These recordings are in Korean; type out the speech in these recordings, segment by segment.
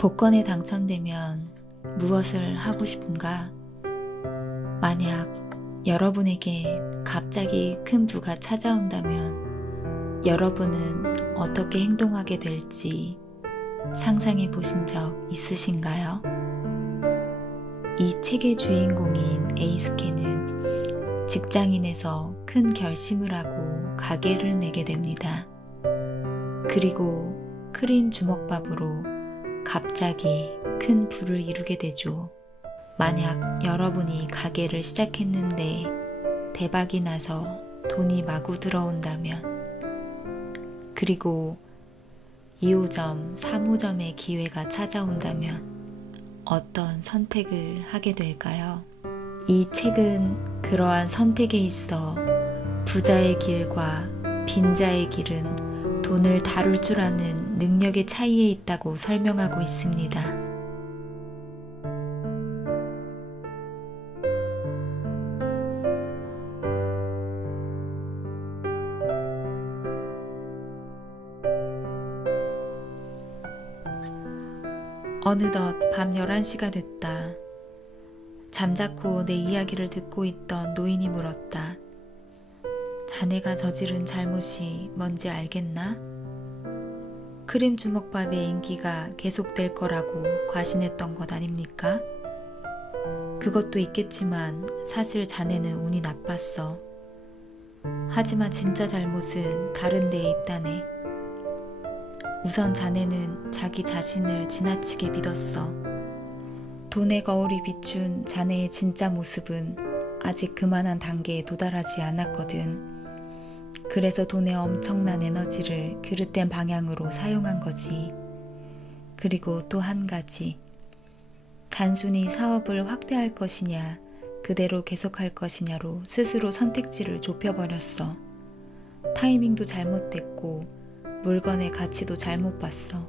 복권에 당첨되면 무엇을 하고 싶은가? 만약 여러분에게 갑자기 큰 부가 찾아온다면 여러분은 어떻게 행동하게 될지 상상해 보신 적 있으신가요? 이 책의 주인공인 에이스케는 직장인에서 큰 결심을 하고 가게를 내게 됩니다. 그리고 크림 주먹밥으로 갑자기 큰 부를 이루게 되죠. 만약 여러분이 가게를 시작했는데 대박이 나서 돈이 마구 들어온다면, 그리고 2호점, 3호점의 기회가 찾아온다면 어떤 선택을 하게 될까요? 이 책은 그러한 선택에 있어 부자의 길과 빈자의 길은 돈을 다룰 줄 아는 능력의 차이에 있다고 설명하고 있습니다. 어느덧 밤 11시가 됐다. 잠자코 내 이야기를 듣고 있던 노인이 물었다. 자네가 저지른 잘못이 뭔지 알겠나? 크림 주먹밥의 인기가 계속될 거라고 과신했던 것 아닙니까? 그것도 있겠지만 사실 자네는 운이 나빴어. 하지만 진짜 잘못은 다른 데에 있다네. 우선 자네는 자기 자신을 지나치게 믿었어. 돈의 거울이 비춘 자네의 진짜 모습은 아직 그만한 단계에 도달하지 않았거든. 그래서 돈의 엄청난 에너지를 그릇된 방향으로 사용한 거지. 그리고 또 한 가지. 단순히 사업을 확대할 것이냐, 그대로 계속할 것이냐로 스스로 선택지를 좁혀버렸어. 타이밍도 잘못됐고 물건의 가치도 잘못 봤어.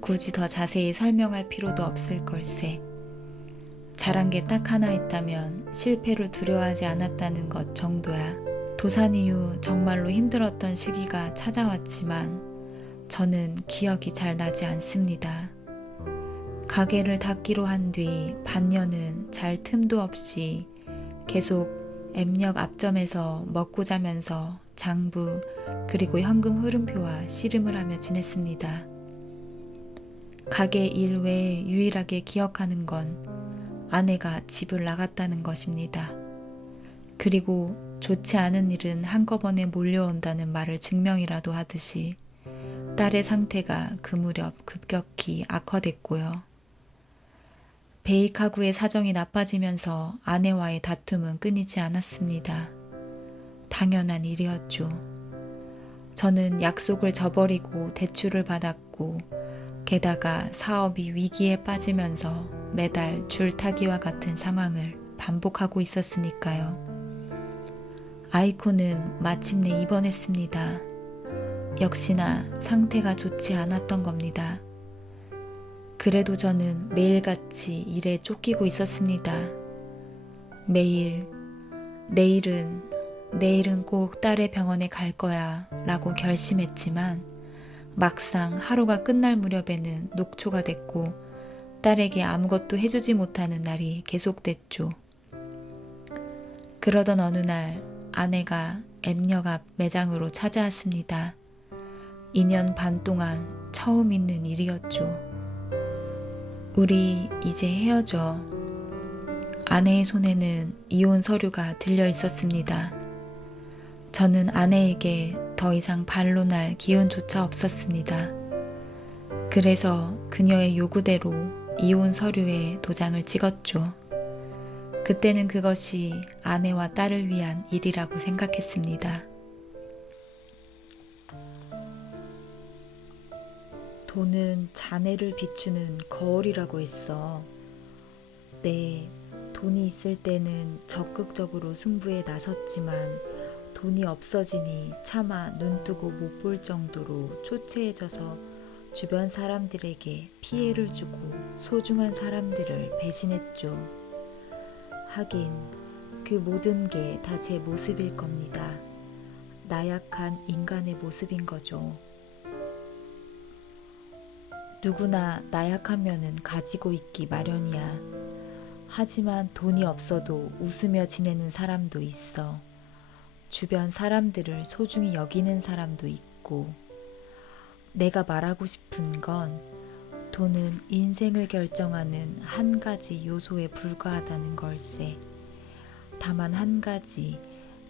굳이 더 자세히 설명할 필요도 없을 걸세. 잘한 게 딱 하나 있다면 실패를 두려워하지 않았다는 것 정도야. 도산 이후 정말로 힘들었던 시기가 찾아왔지만 저는 기억이 잘 나지 않습니다. 가게를 닫기로 한 뒤 반년은 잘 틈도 없이 계속 앱력 앞점에서 먹고 자면서 장부 그리고 현금 흐름표와 씨름을 하며 지냈습니다. 가게 일 외에 유일하게 기억하는 건 아내가 집을 나갔다는 것입니다. 그리고 좋지 않은 일은 한꺼번에 몰려온다는 말을 증명이라도 하듯이 딸의 상태가 그 무렵 급격히 악화됐고요. 베이카구의 사정이 나빠지면서 아내와의 다툼은 끊이지 않았습니다. 당연한 일이었죠. 저는 약속을 저버리고 대출을 받았고 게다가 사업이 위기에 빠지면서 매달 줄타기와 같은 상황을 반복하고 있었으니까요. 아이코는 마침내 입원했습니다. 역시나 상태가 좋지 않았던 겁니다. 그래도 저는 매일같이 일에 쫓기고 있었습니다. 매일, 내일은 꼭 딸의 병원에 갈 거야 라고 결심했지만 막상 하루가 끝날 무렵에는 녹초가 됐고 딸에게 아무것도 해주지 못하는 날이 계속됐죠. 그러던 어느 날 아내가 앱역 앞 매장으로 찾아왔습니다. 2년 반 동안 처음 있는 일이었죠. 우리 이제 헤어져. 아내의 손에는 이혼 서류가 들려 있었습니다. 저는 아내에게 더 이상 반론할 기운조차 없었습니다. 그래서 그녀의 요구대로 이혼 서류에 도장을 찍었죠. 그때는 그것이 아내와 딸을 위한 일이라고 생각했습니다. 돈은 자네를 비추는 거울이라고 했어. 네, 돈이 있을 때는 적극적으로 승부에 나섰지만 돈이 없어지니 차마 눈뜨고 못 볼 정도로 초췌해져서 주변 사람들에게 피해를 주고 소중한 사람들을 배신했죠. 하긴 그 모든 게 다 제 모습일 겁니다. 나약한 인간의 모습인 거죠. 누구나 나약한 면은 가지고 있기 마련이야. 하지만 돈이 없어도 웃으며 지내는 사람도 있어. 주변 사람들을 소중히 여기는 사람도 있고. 내가 말하고 싶은 건 돈은 인생을 결정하는 한 가지 요소에 불과하다는 걸세. 다만 한 가지,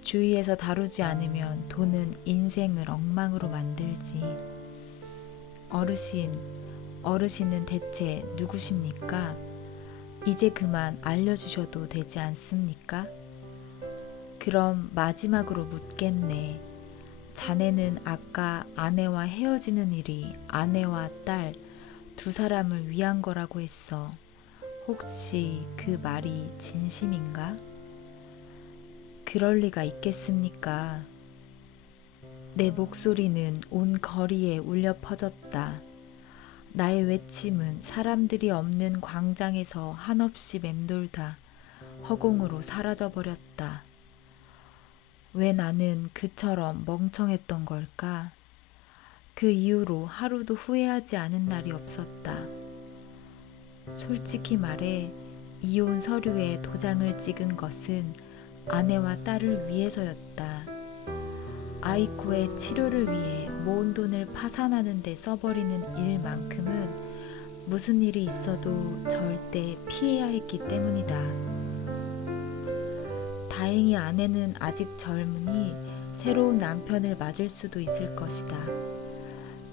주위에서 다루지 않으면 돈은 인생을 엉망으로 만들지. 어르신은 대체 누구십니까? 이제 그만 알려주셔도 되지 않습니까? 그럼 마지막으로 묻겠네. 자네는 아까 아내와 헤어지는 일이 아내와 딸 두 사람을 위한 거라고 했어. 혹시 그 말이 진심인가? 그럴 리가 있겠습니까? 내 목소리는 온 거리에 울려 퍼졌다. 나의 외침은 사람들이 없는 광장에서 한없이 맴돌다 허공으로 사라져버렸다. 왜 나는 그처럼 멍청했던 걸까? 그 이후로 하루도 후회하지 않은 날이 없었다. 솔직히 말해 이혼 서류에 도장을 찍은 것은 아내와 딸을 위해서였다. 아이코의 치료를 위해 모은 돈을 파산하는 데 써버리는 일만큼은 무슨 일이 있어도 절대 피해야 했기 때문이다. 다행히 아내는 아직 젊으니 새로운 남편을 맞을 수도 있을 것이다.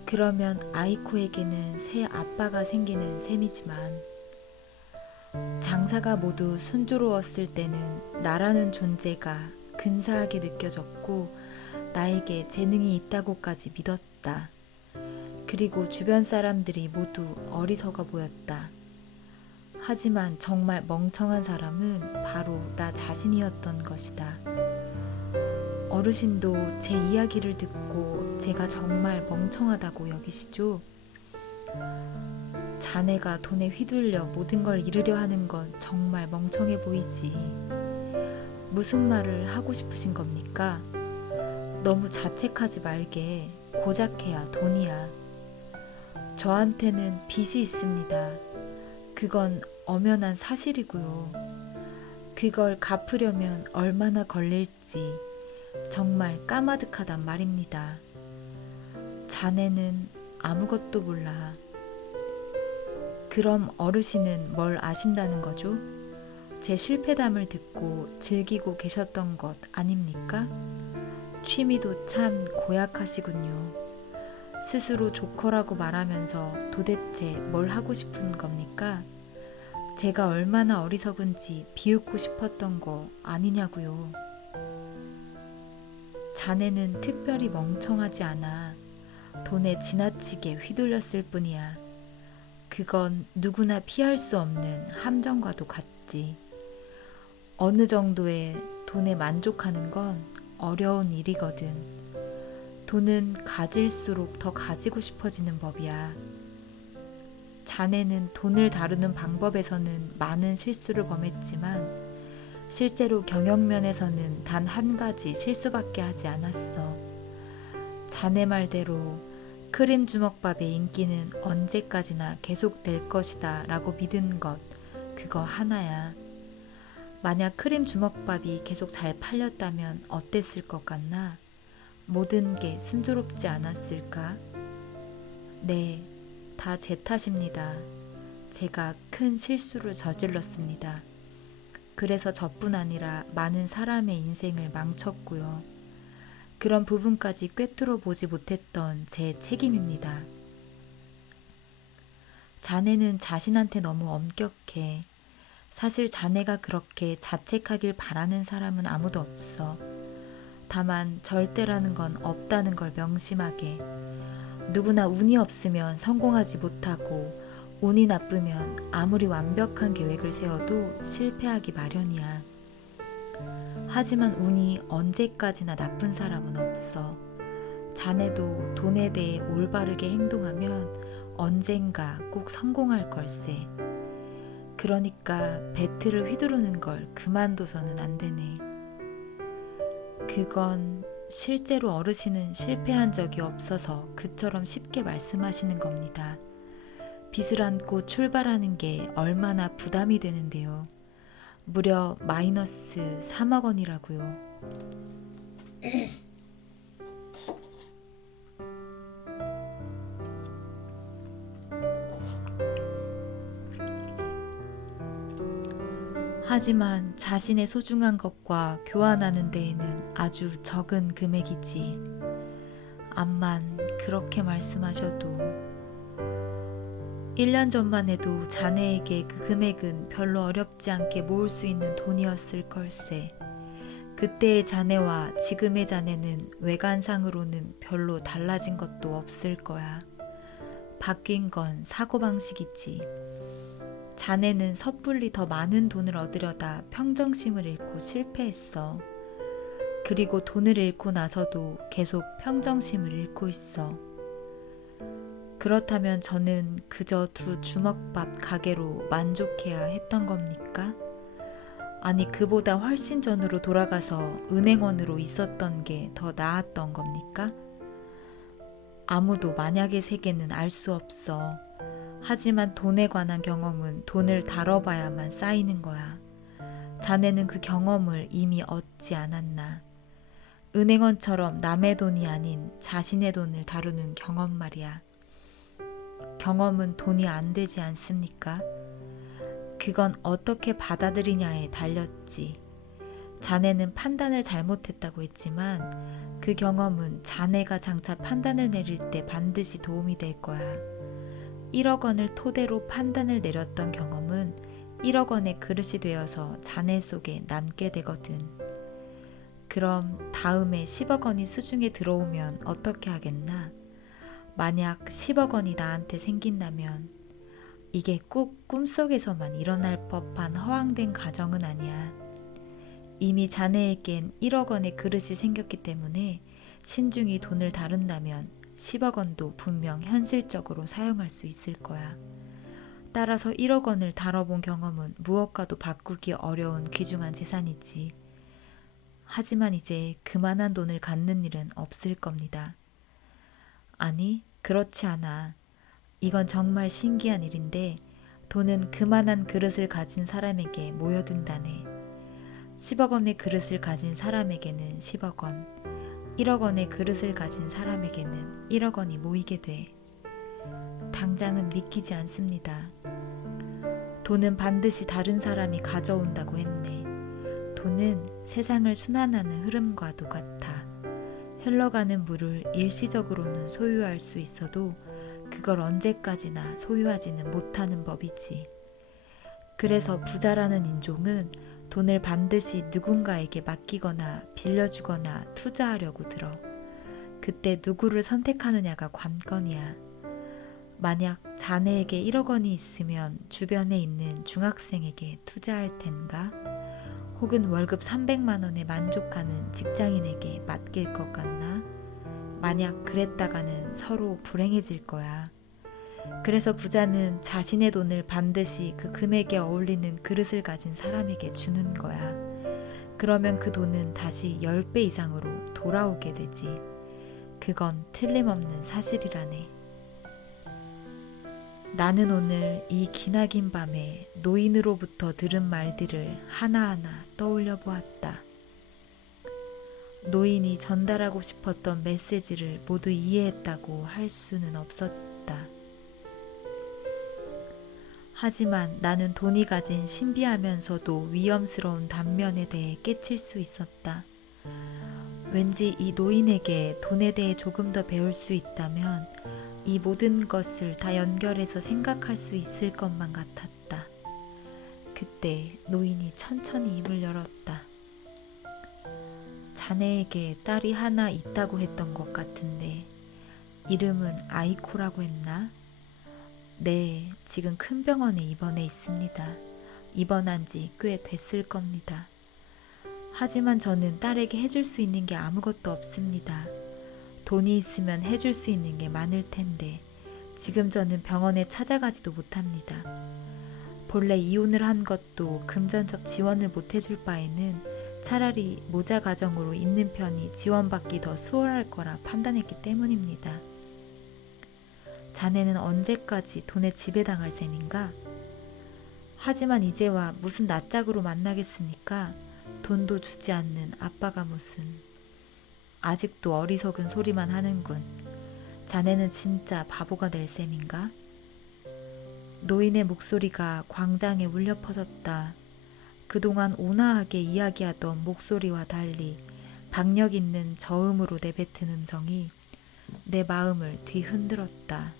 그러면 아이코에게는 새 아빠가 생기는 셈이지만 장사가 모두 순조로웠을 때는 나라는 존재가 근사하게 느껴졌고 나에게 재능이 있다고까지 믿었다. 그리고 주변 사람들이 모두 어리석어 보였다. 하지만 정말 멍청한 사람은 바로 나 자신이었던 것이다. 어르신도 제 이야기를 듣고 제가 정말 멍청하다고 여기시죠? 자네가 돈에 휘둘려 모든 걸 이루려 하는 건 정말 멍청해 보이지. 무슨 말을 하고 싶으신 겁니까? 너무 자책하지 말게. 고작해야 돈이야. 저한테는 빚이 있습니다. 그건 엄연한 사실이고요. 그걸 갚으려면 얼마나 걸릴지 정말 까마득하단 말입니다. 자네는 아무것도 몰라. 그럼 어르신은 뭘 아신다는 거죠? 제 실패담을 듣고 즐기고 계셨던 것 아닙니까? 취미도 참 고약하시군요. 스스로 조커라고 말하면서 도대체 뭘 하고 싶은 겁니까? 제가 얼마나 어리석은지 비웃고 싶었던 거 아니냐고요. 자네는 특별히 멍청하지 않아. 돈에 지나치게 휘둘렸을 뿐이야. 그건 누구나 피할 수 없는 함정과도 같지. 어느 정도의 돈에 만족하는 건 어려운 일이거든. 돈은 가질수록 더 가지고 싶어지는 법이야. 자네는 돈을 다루는 방법에서는 많은 실수를 범했지만 실제로 경영면에서는 단 한 가지 실수밖에 하지 않았어. 자네 말대로 크림 주먹밥의 인기는 언제까지나 계속될 것이다 라고 믿은 것, 그거 하나야. 만약 크림 주먹밥이 계속 잘 팔렸다면 어땠을 것 같나? 모든 게 순조롭지 않았을까? 네, 다 제 탓입니다. 제가 큰 실수를 저질렀습니다. 그래서 저뿐 아니라 많은 사람의 인생을 망쳤고요. 그런 부분까지 꿰뚫어 보지 못했던 제 책임입니다. 자네는 자신한테 너무 엄격해. 사실 자네가 그렇게 자책하길 바라는 사람은 아무도 없어. 다만 절대라는 건 없다는 걸 명심하게. 누구나 운이 없으면 성공하지 못하고 운이 나쁘면 아무리 완벽한 계획을 세워도 실패하기 마련이야. 하지만 운이 언제까지나 나쁜 사람은 없어. 자네도 돈에 대해 올바르게 행동하면 언젠가 꼭 성공할 걸세. 그러니까 배틀을 휘두르는 걸 그만둬서는 안 되네. 그건 실제로 어르신은 실패한 적이 없어서 그처럼 쉽게 말씀하시는 겁니다. 빚을 안고 출발하는 게 얼마나 부담이 되는데요. 무려 마이너스 3억 원이라고요. 하지만 자신의 소중한 것과 교환하는 데에는 아주 적은 금액이지. 암만 그렇게 말씀하셔도 1년 전만 해도 자네에게 그 금액은 별로 어렵지 않게 모을 수 있는 돈이었을 걸세. 그때의 자네와 지금의 자네는 외관상으로는 별로 달라진 것도 없을 거야. 바뀐 건 사고방식이지. 자네는 섣불리 더 많은 돈을 얻으려다 평정심을 잃고 실패했어. 그리고 돈을 잃고 나서도 계속 평정심을 잃고 있어. 그렇다면 저는 그저 두 주먹밥 가게로 만족해야 했던 겁니까? 아니, 그보다 훨씬 전으로 돌아가서 은행원으로 있었던 게 더 나았던 겁니까? 아무도 만약의 세계는 알 수 없어. 하지만 돈에 관한 경험은 돈을 다뤄봐야만 쌓이는 거야. 자네는 그 경험을 이미 얻지 않았나. 은행원처럼 남의 돈이 아닌 자신의 돈을 다루는 경험 말이야. 경험은 돈이 안 되지 않습니까? 그건 어떻게 받아들이냐에 달렸지. 자네는 판단을 잘못했다고 했지만 그 경험은 자네가 장차 판단을 내릴 때 반드시 도움이 될 거야. 1억 원을 토대로 판단을 내렸던 경험은 1억 원의 그릇이 되어서 자네 속에 남게 되거든. 그럼 다음에 10억 원이 수중에 들어오면 어떻게 하겠나? 만약 10억 원이 나한테 생긴다면 이게 꼭 꿈속에서만 일어날 법한 허황된 가정은 아니야. 이미 자네에겐 1억 원의 그릇이 생겼기 때문에 신중히 돈을 다룬다면 10억 원도 분명 현실적으로 사용할 수 있을 거야. 따라서 1억 원을 다뤄본 경험은 무엇과도 바꾸기 어려운 귀중한 재산이지. 하지만 이제 그만한 돈을 갖는 일은 없을 겁니다. 아니, 그렇지 않아. 이건 정말 신기한 일인데 돈은 그만한 그릇을 가진 사람에게 모여든다네. 10억 원의 그릇을 가진 사람에게는 10억 원, 1억 원의 그릇을 가진 사람에게는 1억 원이 모이게 돼. 당장은 믿기지 않습니다. 돈은 반드시 다른 사람이 가져온다고 했네. 돈은 세상을 순환하는 흐름과도 같아. 흘러가는 물을 일시적으로는 소유할 수 있어도 그걸 언제까지나 소유하지는 못하는 법이지. 그래서 부자라는 인종은 돈을 반드시 누군가에게 맡기거나 빌려주거나 투자하려고 들어. 그때 누구를 선택하느냐가 관건이야. 만약 자네에게 1억 원이 있으면 주변에 있는 중학생에게 투자할 텐가? 혹은 월급 300만 원에 만족하는 직장인에게 맡길 것 같나? 만약 그랬다가는 서로 불행해질 거야. 그래서 부자는 자신의 돈을 반드시 그 금액에 어울리는 그릇을 가진 사람에게 주는 거야. 그러면 그 돈은 다시 10배 이상으로 돌아오게 되지. 그건 틀림없는 사실이라네. 나는 오늘 이 기나긴 밤에 노인으로부터 들은 말들을 하나하나 떠올려 보았다. 노인이 전달하고 싶었던 메시지를 모두 이해했다고 할 수는 없었다. 하지만 나는 돈이 가진 신비하면서도 위험스러운 단면에 대해 깨칠 수 있었다. 왠지 이 노인에게 돈에 대해 조금 더 배울 수 있다면 이 모든 것을 다 연결해서 생각할 수 있을 것만 같았다. 그때 노인이 천천히 입을 열었다. 자네에게 딸이 하나 있다고 했던 것 같은데 이름은 아이코라고 했나? 네, 지금 큰 병원에 입원해 있습니다. 입원한 지 꽤 됐을 겁니다. 하지만 저는 딸에게 해줄 수 있는 게 아무것도 없습니다. 돈이 있으면 해줄 수 있는 게 많을 텐데 지금 저는 병원에 찾아가지도 못합니다. 본래 이혼을 한 것도 금전적 지원을 못 해줄 바에는 차라리 모자 가정으로 있는 편이 지원받기 더 수월할 거라 판단했기 때문입니다. 자네는 언제까지 돈에 지배당할 셈인가? 하지만 이제와 무슨 낯짝으로 만나겠습니까? 돈도 주지 않는 아빠가 무슨. 아직도 어리석은 소리만 하는군. 자네는 진짜 바보가 될 셈인가? 노인의 목소리가 광장에 울려 퍼졌다. 그동안 온화하게 이야기하던 목소리와 달리 박력 있는 저음으로 내뱉은 음성이 내 마음을 뒤흔들었다.